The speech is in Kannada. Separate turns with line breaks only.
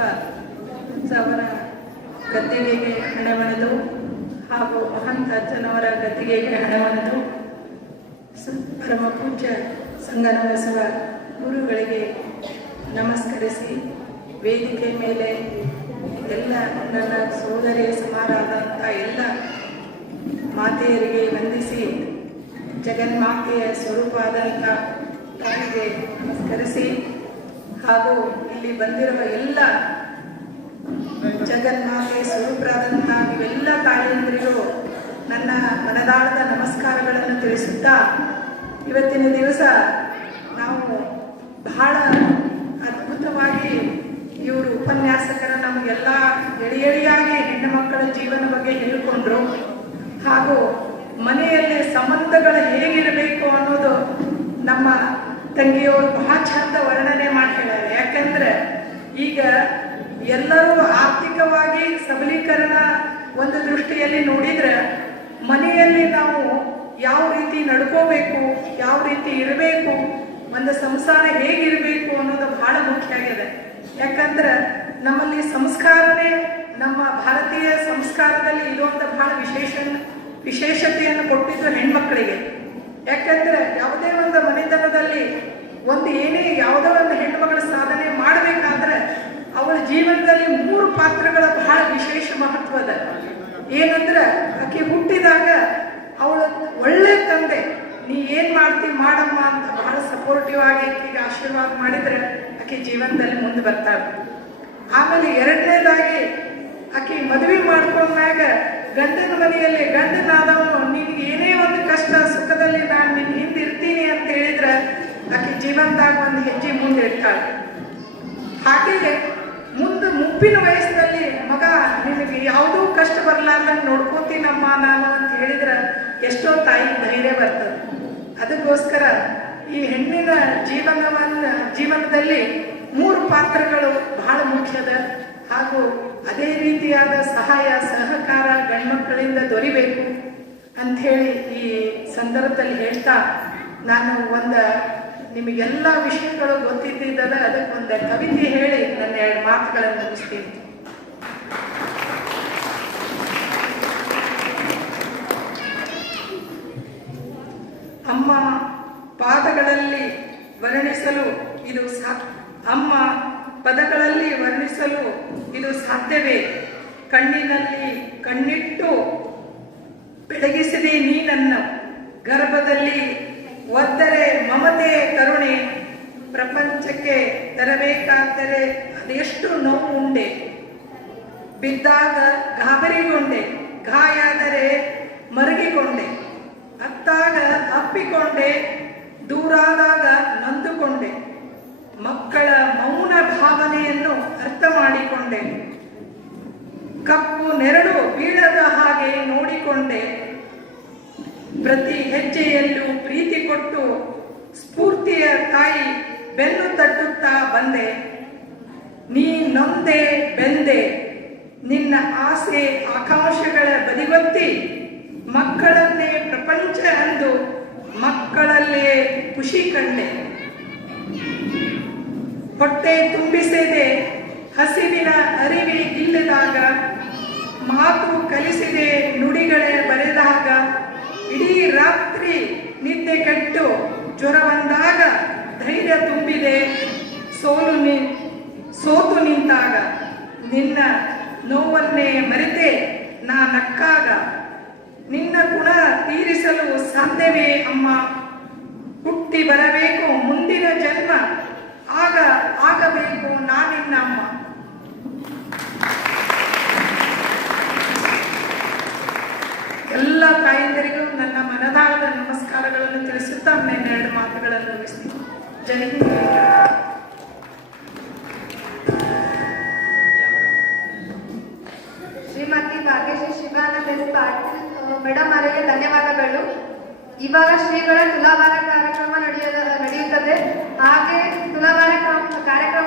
ಅವರ ಗದ್ದಿಗೆಗೆ ಹಣವನದು ಹಾಗೂ ಮಹಂತ ಅಜ್ಜನವರ ಗದ್ದಿಗೆಗೆ ಹಣವನದು ಪರಮ ಪೂಜ್ಯ ಸಂಗನಬಸವ ಗುರುಗಳಿಗೆ ನಮಸ್ಕರಿಸಿ ವೇದಿಕೆ ಮೇಲೆ ಎಲ್ಲ ನನ್ನ ಸೋದರಿಯ ಸಮಾರಾದಂಥ ಎಲ್ಲ ಮಾತೆಯರಿಗೆ ವಂದಿಸಿ ಜಗನ್ಮಾತೆಯ ಸ್ವರೂಪಾದಂಥ ತಾಯಿಗೆ ನಮಸ್ಕರಿಸಿ ಹಾಗೂ ಇಲ್ಲಿ ಬಂದಿರುವ ಎಲ್ಲ ಜಗನ್ಮಾತೆ ಸ್ವರೂಪರಾದಂತಹ ನೀವೆಲ್ಲ ತಾಯಿಯಂದರಿಗೂ ನನ್ನ ಮನದಾಳದ ನಮಸ್ಕಾರಗಳನ್ನು ತಿಳಿಸುತ್ತಾ ಇವತ್ತಿನ ದಿವಸ ನಾವು ಬಹಳ ಅದ್ಭುತವಾಗಿ ಇವರು ಉಪನ್ಯಾಸಕರ ನಮಗೆಲ್ಲ ಎಳಿ ಎಳಿಯಾಗಿ ಹೆಣ್ಣು ಮಕ್ಕಳ ಜೀವನ ಬಗ್ಗೆ ಹೇಳಿಕೊಂಡ್ರು. ಹಾಗೂ ಮನೆಯಲ್ಲಿ ಸಂಬಂಧಗಳು ಹೇಗಿರಬೇಕು ಅನ್ನೋದು ನಮ್ಮ ತಂಗಿಯವರು ಬಹಳ ಚಂದ ವರ್ಣನೆ ಮಾಡಿ ಹೇಳ್ಯಾರ ಯಾಕಂದ್ರೆ ಈಗ ಎಲ್ಲರೂ ಆರ್ಥಿಕವಾಗಿ ಸಬಲೀಕರಣ ಒಂದು ದೃಷ್ಟಿಯಲ್ಲಿ ನೋಡಿದ್ರೆ ಮನೆಯಲ್ಲಿ ನಾವು ಯಾವ ರೀತಿ ನಡ್ಕೋಬೇಕು, ಯಾವ ರೀತಿ ಇರಬೇಕು, ಒಂದು ಸಂಸಾರ ಹೇಗಿರಬೇಕು ಅನ್ನೋದು ಬಹಳ ಮುಖ್ಯ ಆಗಿದೆ. ಯಾಕಂದ್ರೆ ನಮ್ಮಲ್ಲಿ ಸಂಸ್ಕಾರವೇ ನಮ್ಮ ಭಾರತೀಯ ಸಂಸ್ಕಾರದಲ್ಲಿ ಇರುವಂತ ಬಹಳ ವಿಶೇಷ, ವಿಶೇಷತೆಯನ್ನು ಕೊಟ್ಟಿದ್ದು ಹೆಣ್ಮಕ್ಳಿಗೆ. ಯಾಕಂದ್ರೆ ಯಾವುದೇ ಒಂದು ಮನೆತನದಲ್ಲಿ ಒಂದು ಏನೇ ಯಾವುದೋ ಒಂದು ಹೆಣ್ಮಗಳ ಸಾಧನೆ ಮಾಡಬೇಕಾದ್ರೆ ಅವಳ ಜೀವನದಲ್ಲಿ ಮೂರು ಪಾತ್ರಗಳ ಬಹಳ ವಿಶೇಷ ಮಹತ್ವದ. ಏನಂದ್ರೆ, ಆಕೆ ಹುಟ್ಟಿದಾಗ ಅವಳ ಒಳ್ಳೆ ತಂದೆ, ನೀ ಏನ್ ಮಾಡ್ತಿ ಮಾಡಮ್ಮ ಅಂತ ಬಹಳ ಸಪೋರ್ಟಿವ್ ಆಗಿ ಆಕೆಗೆ ಆಶೀರ್ವಾದ ಮಾಡಿದ್ರೆ ಆಕೆ ಜೀವನದಲ್ಲಿ ಮುಂದೆ ಬರ್ತಾಳೆ ಆಮೇಲೆ ಎರಡನೇದಾಗಿ, ಆಕೆ ಮದುವೆ ಮಾಡ್ಕೊಂಡಾಗ ಗಂಡನ ಮನೆಯಲ್ಲಿ ಗಂಡನಾದವನು, ನಿನ್ಗೆ ಏನೇ ಒಂದು ಕಷ್ಟ, ಸುಖದಲ್ಲಿ ನಾನು ನಿನ್ ಹಿಂದೆ ಇರ್ತೀನಿ ಅಂತ ಹೇಳಿದ್ರೆ, ಆಕೆ ಜೀವನದಾಗ ಒಂದು ಹೆಜ್ಜೆ ಮುಂದೆ ಇರ್ತಾಳೆ. ಹಾಗೆಯೇ ಮುಂದೆ ಮುಪ್ಪಿನ ವಯಸ್ಸಿನಲ್ಲಿ, ಮಗ, ನಿನಗೆ ಯಾವುದೂ ಕಷ್ಟ ಬರಲಾರ್ದಂಗೆ ನೋಡ್ಕೋತೀನಮ್ಮ ನಾನು ಅಂತ ಹೇಳಿದ್ರೆ ಎಷ್ಟೋ ತಾಯಿ ಧೈರ್ಯ ಬರ್ತದೆ. ಅದಕ್ಕೋಸ್ಕರ ಈ ಹೆಣ್ಣಿನ ಜೀವನವನ್ನ, ಜೀವನದಲ್ಲಿ ಮೂರು ಪಾತ್ರಗಳು ಬಹಳ ಮುಖ್ಯದ. ಹಾಗೂ ಅದೇ ರೀತಿಯಾದ ಸಹಾಯ, ಸಹಕಾರ ಗಂಡ್ಮಕ್ಕಳಿಂದ ದೊರಿಬೇಕು ಅಂಥೇಳಿ ಈ ಸಂದರ್ಭದಲ್ಲಿ ಹೇಳ್ತಾ ನಾನು ಒಂದು ನಿಮಗೆಲ್ಲ ವಿಷಯಗಳು ಗೊತ್ತಿದ್ದಿದ್ದಲ್ಲ, ಅದಕ್ಕೆ ಒಂದು ಕವಿತೆ ಹೇಳಿ ನನ್ನ ಎರಡು ಮಾತುಗಳನ್ನು ಮುಗಿಸ್ತೀನಿ. ಅಮ್ಮ ಪಾದಗಳಲ್ಲಿ ವರ್ಣಿಸಲು ಇದು ಸಾ, ಅಮ್ಮ ಪದಗಳಲ್ಲಿ ವರ್ಣಿಸಲು ಇದು ಸಾಧ್ಯವೇ? ಕಣ್ಣಿನಲ್ಲಿ ಕಣ್ಣಿಟ್ಟು ಬೆಳಗಿಸಿದೆ ನೀನನ್ನು, ಗರ್ಭದಲ್ಲಿ ಒದ್ದರೆ ಮಮತೆ ಕರುಣೆ, ಪ್ರಪಂಚಕ್ಕೆ ತರಬೇಕಾದರೆ ಅದೆಷ್ಟು ನೋವು ಉಂಡೆ ಬಿದ್ದಾಗ ಗಾಬರಿಗೊಂಡೆ, ಗಾಯಾದರೆ ಮರುಗಿಕೊಂಡೆ. ಅತ್ತಾಗ ಅಪ್ಪಿಕೊಂಡೆ, ದೂರಾದಾಗ ನಂದುಕೊಂಡೆ. ಮಕ್ಕಳ ಮೌನ ಭಾವನೆಯನ್ನು ಅರ್ಥ ಮಾಡಿಕೊಂಡೆ. ಕಪ್ಪು ನೆರಳು ಬೀಳದ ಹಾಗೆ ನೋಡಿಕೊಂಡೆ. ಪ್ರತಿ ಹೆಜ್ಜೆಯಲ್ಲೂ ಪ್ರೀತಿ ತಾಯಿ ಬೆನ್ನು ತಟ್ಟುತ್ತಾ ಬಂದೆ. ನೀ ನೊಂದೆ ಬೆಂದೆ, ನಿನ್ನ ಆಸೆ ಆಕಾಂಕ್ಷೆಗಳ ಬದಿಗೊತ್ತಿ, ಮಕ್ಕಳನ್ನೇ ಪ್ರಪಂಚ ಅಂದು ಮಕ್ಕಳಲ್ಲೇ ಖುಷಿ ಕಂಡೆ. ಹೊಟ್ಟೆ ತುಂಬಿಸಿದೆ, ಹಸಿವಿನ ಅರಿವಿ ಇಲ್ಲದಾಗ, ಮಾತು ಕಲಿಸಿದೆ ನುಡಿಗಳೇ ಬರೆದಾಗ, ಇಡೀ ರಾತ್ರಿ ನಿದ್ದೆ ಕೆಟ್ಟು ಜ್ವರ ಬಂದಾಗ ಧೈರ್ಯ ತುಂಬಿದೆ ಸೋಲು ನಿ ಸೋತು ನಿಂತಾಗ, ನಿನ್ನ ನೋವನ್ನೇ ಮರೆತೆ ನಾ ನಕ್ಕಾಗ. ನಿನ್ನ ಗುಣ ತೀರಿಸಲು ಸಾಧ್ಯವೇ ಅಮ್ಮ. ಹುಟ್ಟಿ ಬರಬೇಕು ಮುಂದಿನ ಜನ್ಮ. ಆಗ ಆಗಬೇಕು ನಾನಿನ್ನ ಅಮ್ಮ. ಎಲ್ಲ ತಾಯಂದಿರಿಗೂ ನನ್ನ ಮನದಾಳದ ನಮಸ್ಕಾರಗಳನ್ನು ತಿಳಿಸುತ್ತಾ ನನ್ನ ಎರಡು ಮಾತುಗಳನ್ನು ಮುಗಿಸ್ತೀನಿ. ಜೈ ಹಿಂದ್.
ಮೇಡಮ್ ಅವರಿಗೆ ಧನ್ಯವಾದಗಳು. ಇವಾಗ ಶ್ರೀಗಳ ತುಲಾಭಾರ ಕಾರ್ಯಕ್ರಮ ನಡೆಯ ನಡೆಯುತ್ತದೆ. ಹಾಗೆ ತುಲಾಭಾರ ಕಾರ್ಯಕ್ರಮ ಕಾರ್ಯಕ್ರಮ